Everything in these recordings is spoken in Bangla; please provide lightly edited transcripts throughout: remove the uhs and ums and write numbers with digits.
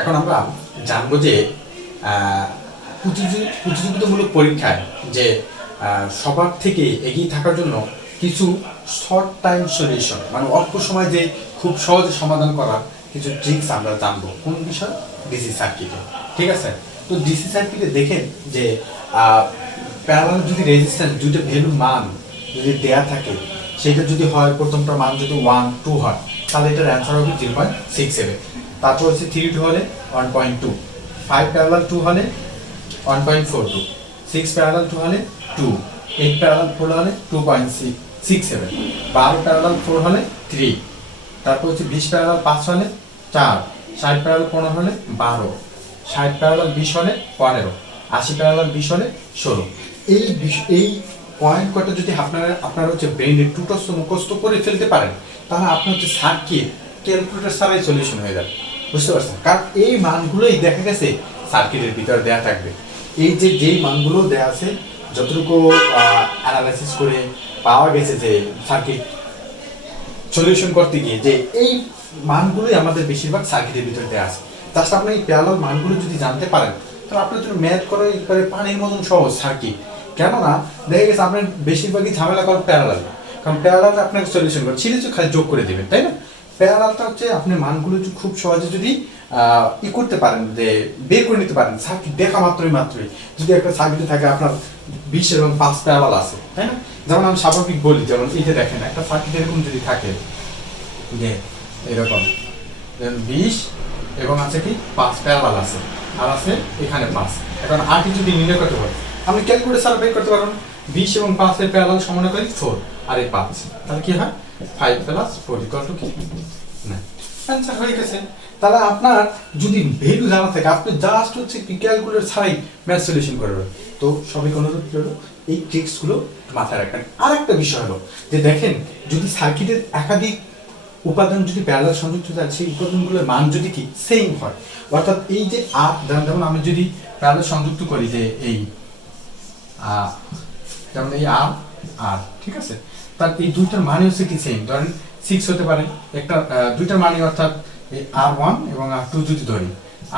এখন আমরা জানবো যে প্রতিযোগিতামূলক পরীক্ষায় যে সবার থেকে এগিয়ে থাকার জন্য কিছু শর্ট টাইম সলিউশন মানে অল্প সময় যে খুব সহজে সমাধান করার কিছু ট্রিক্স আমরা জানবো কোন বিষয় ডিসি সার্কিটে। ঠিক আছে, তো ডিসি সার্কিটে দেখেন যে প্যারালাল যদি রেজিস্ট্যান্স দুটো ভ্যালুর মান যদি দেয়া থাকে, সেটা যদি হয় প্রথমটার মান যদি 1, 2 হয়, তাহলে এটার অ্যান্সার হবে 0.67। তারপর হচ্ছে 3, 2 হলে 1.2, 5 প্যারালাল 2 হলে 1.42, 6 প্যারালাল 2 হলে 2, 8 প্যারালাল 4 হলে 2.67, 12 প্যারালাল 4 হলে 3, তারপর হচ্ছে 20 প্যারালাল 5 হলে 4, 60 প্যারালাল 15 হলে 12, 60 প্যারালাল 20 হলে 15, 80 প্যারালাল 20 হলে 16। এই পয়েন্ট কটা যদি আপনারা হচ্ছে ব্রেইনে টুটস্থ মুখস্থ করে ফেলতে পারেন, তাহলে আপনার হচ্ছে সার্কিট ক্যালকুলেটর ছাড়াই সলিউশন হয়ে যাবে। বুঝতে পারছেন? কারণ এই মানগুলোই দেখা গেছে সার্কিটের ভিতরে দেয়া থাকবে। এই যেই মানগুলো দেয়া আছে, যতটুকু অ্যানালাইসিস করে পাওয়া গেছে যে সার্কিট সলিউশন করতে গিয়ে যে এই মানগুলোই আমাদের বেশিরভাগ সার্কিটের ভিতরে দেওয়া আছে। জাস্ট আপনি এই প্যারালাল মানগুলো যদি জানতে পারেন, তাহলে আপনার জন্য ম্যাথ করে একবারে পানির মতন সহজ সার্কিট। কেননা দেখা গেছে আপনার বেশিরভাগই ঝামেলা করেন প্যারালাল, কারণ প্যারালাল আপনাকে সলিউশন করে সিরিজও খালি যোগ করে দেবেন, তাই না? প্যারালালটা হচ্ছে আপনি মানগুলো খুব সহজে যদি করতে পারেন, যে বের করে নিতে পারেন সার্কিট দেখা মাত্রই যদি একটা সার্কিটে থাকে আপনার 20 এবং 5 প্যারালাল আছে, তাই না? যেমন আমি স্বাভাবিক বলি, যেমন এই যে দেখেন একটা সার্কিট এরকম যদি থাকে যে এরকম 20 এবং আছে কি 5 প্যারালাল আছে, আর আছে এখানে 5। এখন আরটি যদি নির্ণয় করতে হয়, আপনি ক্যালকুলেটর ছাড়া বের করতে পারবেন। 20 এবং 5 এর প্যারালাল সমান করি 4, আর এই 5, তাহলে কি হয় 5 + 4 = কি না, অ্যানসার হয়ে গেছে। তাহলে আপনার যদি ভ্যালু জানা থাকে, আপনি জাস্ট হচ্ছে ক্যালকুলেটর ছাড়াই ম্যাথ সলিউশন করবেন। তো সবাই অনুরোধ করব এই ট্রিক্সগুলো মাথায় রাখবেন। আরেকটা বিষয় হলো যে দেখেন, যদি সার্কিটের একাধিক উপাদান যদি প্যারালাল সংযুক্ত থাকে, সেই উপাদানগুলোর মান যদি কি সেম হয়, অর্থাৎ এই যে যেমন আমি যদি প্যারালাল সংযুক্ত করি যে এই যেমন এই আর ঠিক আছে, তার এই দুইটার মানে হচ্ছে কি সেম, ধরেন 6 হতে পারে একটা দুইটার মানে, অর্থাৎ এই R1 এবং R2 যদি ধরি,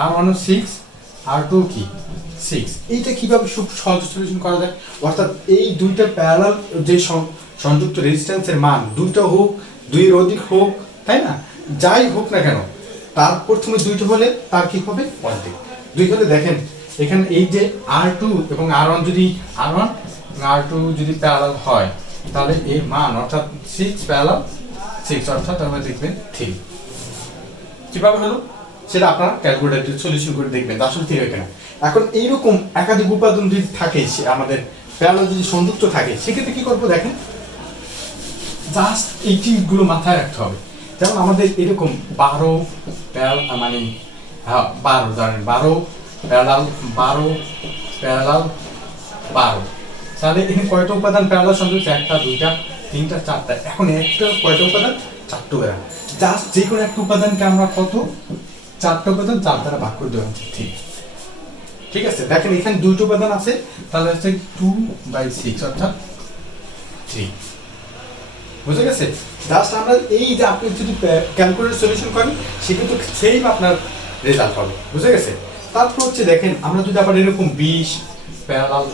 R1 ও 6, R2 কি 6। এইটা কিভাবে খুব সহজ সলিউশন করা যায়, অর্থাৎ এই দুইটা প্যারালাল যে সংযুক্ত রেজিস্ট্যান্সের মান দুইটা হোক, 2 এর অধিক হোক, তাই না, যাই হোক না কেন, তার প্রথমে দুইটা হলে তার কি হবে অর্ধেক। 2 হলে দেখেন এখানে এই যে R2 এবং R1 যদি R1 এবং R2 যদি প্যারালাল হয়, তাহলে এর মান অর্থাৎ 6 প্যারালাল 6, অর্থাৎ আমরা দেখবেন 3। কিভাবে হলো সেটা আপনারা ক্যালকুলেটরে সলিউশন করে দেখবেন আসলে ঠিক হয় কিনা। এখন এইরকম একাধিক উপাদান যদি থাকে, আমাদের প্যারালাল যদি সংযুক্ত থাকে, সেক্ষেত্রে কি করবো দেখেন, জাস্ট এই টিপগুলো মাথায় রাখতে হবে। যেমন আমাদের এরকম 12 মানে 12 ধরেন 12 প্যারালাল 12, তাহলে এখানে কয়টা উপাদান প্যারালাল সংযুক্ত? 1টা 2টা 3টা 4টা। এখন একটা কয়টা উপাদান? 4টা উপাদান। জাস্ট যে কোনো একটা উপাদানকে আমরা কত 4টা উপাদান 4 দ্বারা ভাগ করে দেওয়া হচ্ছে 3। ঠিক আছে, দেখেন এখানে 2টা উপাদান আছে, তাহলে হচ্ছে 2/6 অর্থাৎ 3। বুঝে গেছে? জাস্ট আমরা এই যে আপনি যদি ক্যালকুলেটর সলিউশন করেন, সেক্ষেত্রে সেম আপনার রেজাল্ট হবে। বুঝে গেছে? তারপর হচ্ছে দেখেন, আমরা যদি আবার এরকম 20 প্যারালাল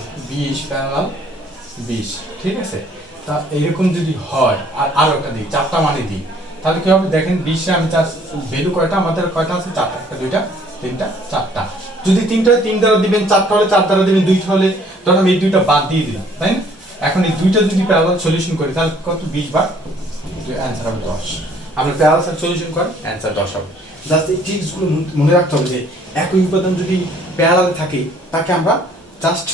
20, ঠিক আছে, তা এরকম যদি হয়, আর আরো একটা দিই 4টা মানে দিই, তাহলে কি হবে দেখেন, 20 আমি জাস্ট ভ্যালু কয়টা আমাদের কয়টা আছে? 4টা, 1টা 2টা 3টা 4টা। যদি 3টা 3 দ্বারা দিবেন, 4টা হলে 4 দ্বারা দিবেন, 2টা হলে, ধরুন আমি এই 2টা বাদ দিয়ে দিলাম, তাই না? এখন এই 2টা যদি প্যারালাল সলিউশন করি, তাহলে কত? 20 বার অ্যান্সার হবে 10। আপনি প্যারালাল সলিউশন করেন, অ্যান্সার 10 হবে। জাস্ট এই ট্রিক্সগুলো মনে রাখতে হবে যে একই উপাদান যদি প্যারালাল থাকে, তাকে আমরা জাস্ট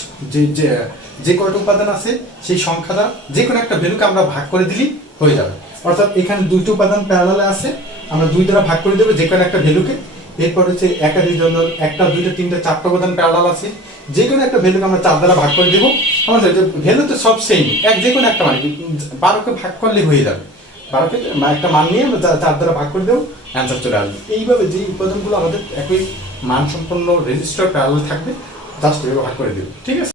যে কয়টা উপাদান আছে সেই সংখ্যা দ্বারা যে কোনো একটা ভ্যালুকে আমরা ভাগ করে দিলেই হয়ে যাবে। অর্থাৎ এখানে 2টা উপাদান প্যারালালে আছে, আমরা 2 দ্বারা ভাগ করে দেবো যে কোনো একটা ভ্যালুকে। এরপর হচ্ছে একাধিক জন্য 1টা 2টা 3টা 4টা উপাদান প্যারালাল আছে, যে কোনো একটা ভ্যালুকে আমরা 4 দ্বারা ভাগ করে দেবো। আমাদের ভ্যালু তো সব সেম, যে কোনো একটা মানে 12কে ভাগ করলে হয়ে যাবে। 12কে একটা মান নিয়ে আমরা 4 দ্বারা ভাগ করে দেবো, অ্যান্সার চলে আসবে। এইভাবে যে উপাদানগুলো আমাদের একই মান সম্পন্ন রেজিস্টার প্যারালাল থাকবে, জাস্ট এভাবে ভাগ করে দেবো। ঠিক আছে।